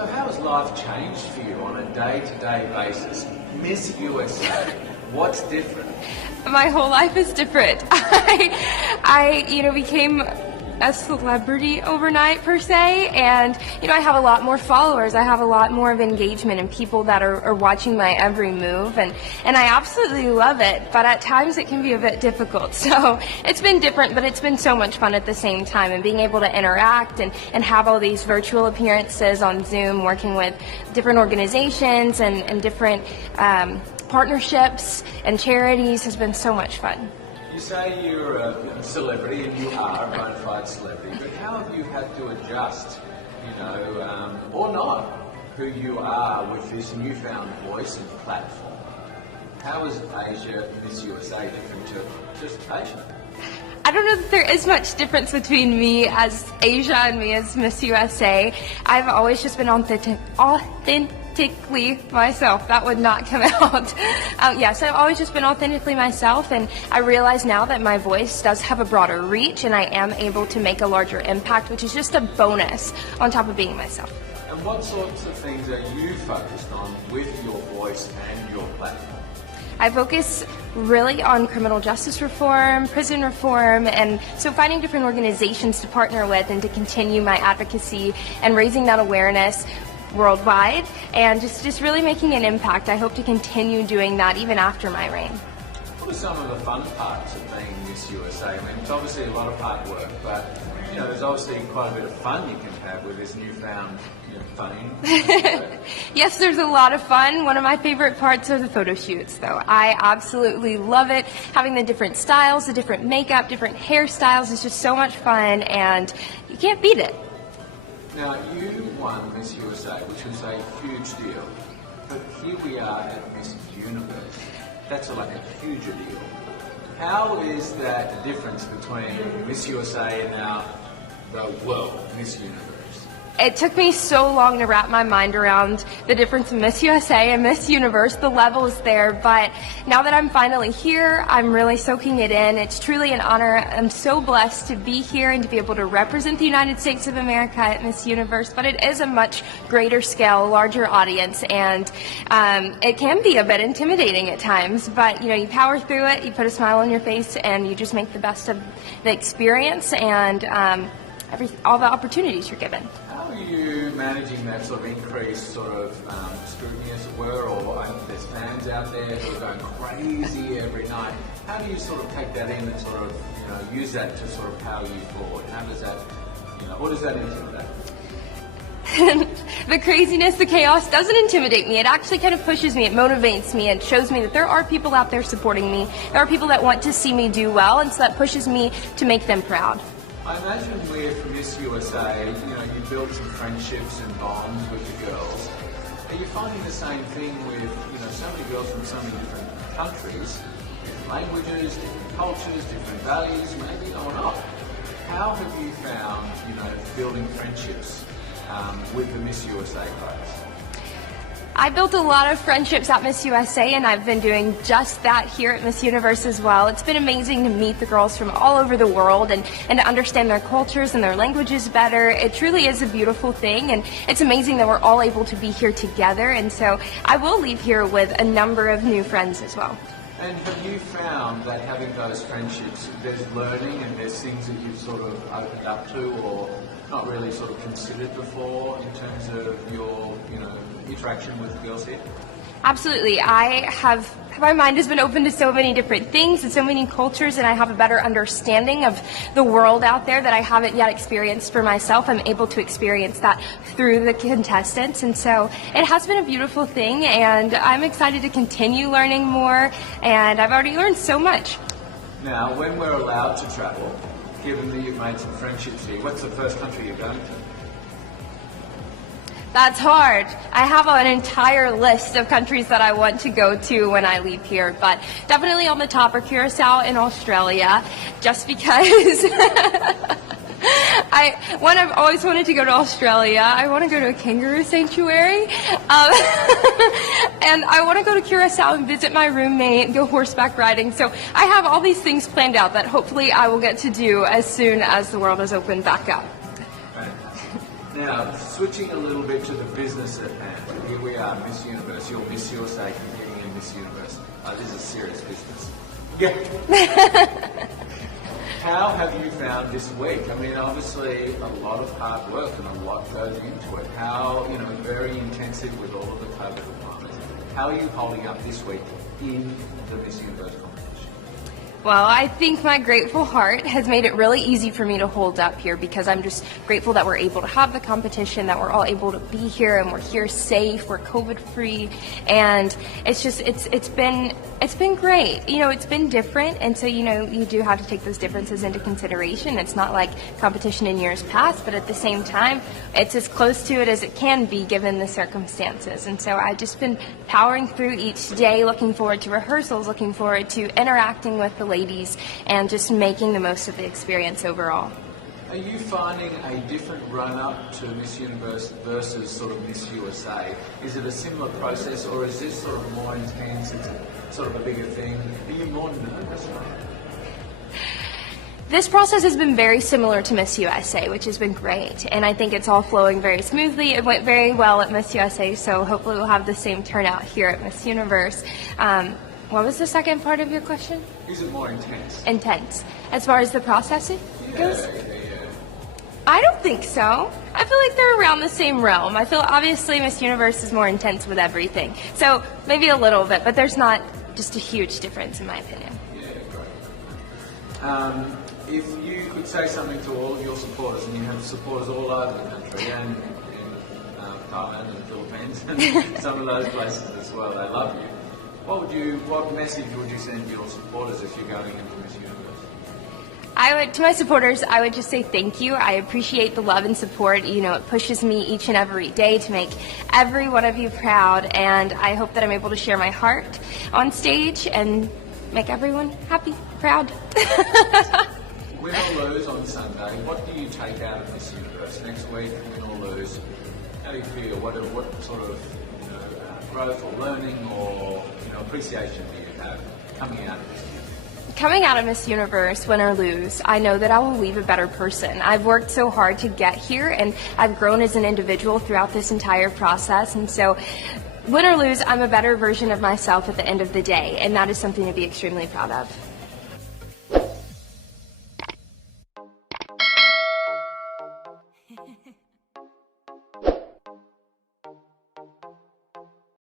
So how has life changed for you on a day-to-day basis? Miss USA, what's different? My whole life is different. I became a celebrity overnight per se, and I have a lot more followers. I have a lot more of engagement and people that are watching my every move, and I absolutely love it, but at times it can be a bit difficult. So it's been different, but it's been so much fun at the same time, and being able to interact and have all these virtual appearances on Zoom, working with different organizations and different partnerships and charities has been so much fun. You say you're a celebrity, and you are a bona fide celebrity, but how have you had to adjust, or not, who you are with this newfound voice and platform? How is Asia Miss USA different to just Asia? I don't know that there is much difference between me as Asia and me as Miss USA. I've always just been authentically myself. That would not come out. Yes, I've always just been authentically myself, and I realize now that my voice does have a broader reach and I am able to make a larger impact, which is just a bonus on top of being myself. And what sorts of things are you focused on with your voice and your platform? I focus really on criminal justice reform, prison reform, and so finding different organizations to partner with and to continue my advocacy and raising that awareness worldwide, and just really making an impact. I hope to continue doing that even after my reign. What are some of the fun parts of being Miss USA? I mean, it's obviously a lot of hard work, but there's obviously quite a bit of fun you can have with this newfound fame. Yes, there's a lot of fun. One of my favorite parts are the photo shoots, though. I absolutely love it. Having the different styles, the different makeup, different hairstyles is just so much fun, and you can't beat it. Now, you won Miss USA, which was a huge deal, but here we are at Miss Universe. That's like a huger deal. How is that the difference between Miss USA and now the world Miss Universe? It took me so long to wrap my mind around the difference in Miss USA and Miss Universe. The level is there, but now that I'm finally here, I'm really soaking it in. It's truly an honor. I'm so blessed to be here and to be able to represent the United States of America at Miss Universe, but it is a much greater scale, larger audience, and it can be a bit intimidating at times, but you power through it, you put a smile on your face, and you just make the best of the experience and all the opportunities you're given. How are you managing that sort of increased sort of scrutiny, as it were, or there's fans out there who are going crazy every night? How do you sort of take that in and sort of use that to sort of power you forward? How does that, what does that intimidate? The craziness, the chaos doesn't intimidate me. It actually kind of pushes me, it motivates me, and shows me that there are people out there supporting me. There are people that want to see me do well, and so that pushes me to make them proud. I imagine with Miss USA, you build some friendships and bonds with the girls. Are you finding the same thing with, so many girls from so many different countries, different languages, different cultures, different values, maybe or not? How have you found, building friendships with the Miss USA class? I built a lot of friendships at Miss USA, and I've been doing just that here at Miss Universe as well. It's been amazing to meet the girls from all over the world and to understand their cultures and their languages better. It truly is a beautiful thing, and it's amazing that we're all able to be here together, and so I will leave here with a number of new friends as well. And have you found that having those friendships, there's learning and there's things that you've sort of opened up to or not really sort of considered before in terms of your, interaction with the girls here? Absolutely. My mind has been open to so many different things and so many cultures, and I have a better understanding of the world out there that I haven't yet experienced for myself. I'm able to experience that through the contestants, and so it has been a beautiful thing, and I'm excited to continue learning more, and I've already learned so much. Now, when we're allowed to travel, given that you've made some friendships here, what's the first country you're going to? That's hard. I have an entire list of countries that I want to go to when I leave here, but definitely on the top are Curacao and Australia, just because I've always wanted to go to Australia. I want to go to a kangaroo sanctuary, and I want to go to Curacao and visit my roommate and go horseback riding. So I have all these things planned out that hopefully I will get to do as soon as the world is opened back up. Now, switching a little bit to the business at hand. Here we are, Miss Universe. You're Miss USA competing in Miss Universe. This is serious business. Yeah. How have you found this week? I mean, obviously a lot of hard work and a lot goes into it. How, very intensive with all of the COVID requirements. How are you holding up this week in the Miss Universe competition? Well, I think my grateful heart has made it really easy for me to hold up here because I'm just grateful that we're able to have the competition, that we're all able to be here and we're here safe, we're COVID-free, and it's been great. It's been different, and so you do have to take those differences into consideration. It's not like competition in years past, but at the same time, it's as close to it as it can be given the circumstances. And so I've just been powering through each day, looking forward to rehearsals, looking forward to interacting with the ladies, and just making the most of the experience overall. Are you finding a different run-up to Miss Universe versus sort of Miss USA? Is it a similar process, or is this sort of more intense? It's sort of a bigger thing. Are you more nervous? This process has been very similar to Miss USA, which has been great, and I think it's all flowing very smoothly. It went very well at Miss USA, so hopefully we'll have the same turnout here at Miss Universe. What was the second part of your question? Is it more intense? Intense. As far as the process goes? Yeah. I don't think so. I feel like they're around the same realm. I feel obviously Miss Universe is more intense with everything. So maybe a little bit, but there's not just a huge difference in my opinion. Yeah, great. If you could say something to all of your supporters, and you have supporters all over the country and in Thailand and the Philippines and some of those places as well, they love you. What message would you send to your supporters if you're going into Miss Universe? To my supporters, I would just say thank you. I appreciate the love and support. It pushes me each and every day to make every one of you proud, and I hope that I'm able to share my heart on stage and make everyone happy, proud. Win or lose on Sunday, what do you take out of Miss Universe next week? Win or lose, how do you feel? What sort of growth or learning or appreciation do you have coming out of this? Coming out of Miss Universe, win or lose, I know that I will leave a better person. I've worked so hard to get here, and I've grown as an individual throughout this entire process, and so win or lose, I'm a better version of myself at the end of the day, and that is something to be extremely proud of.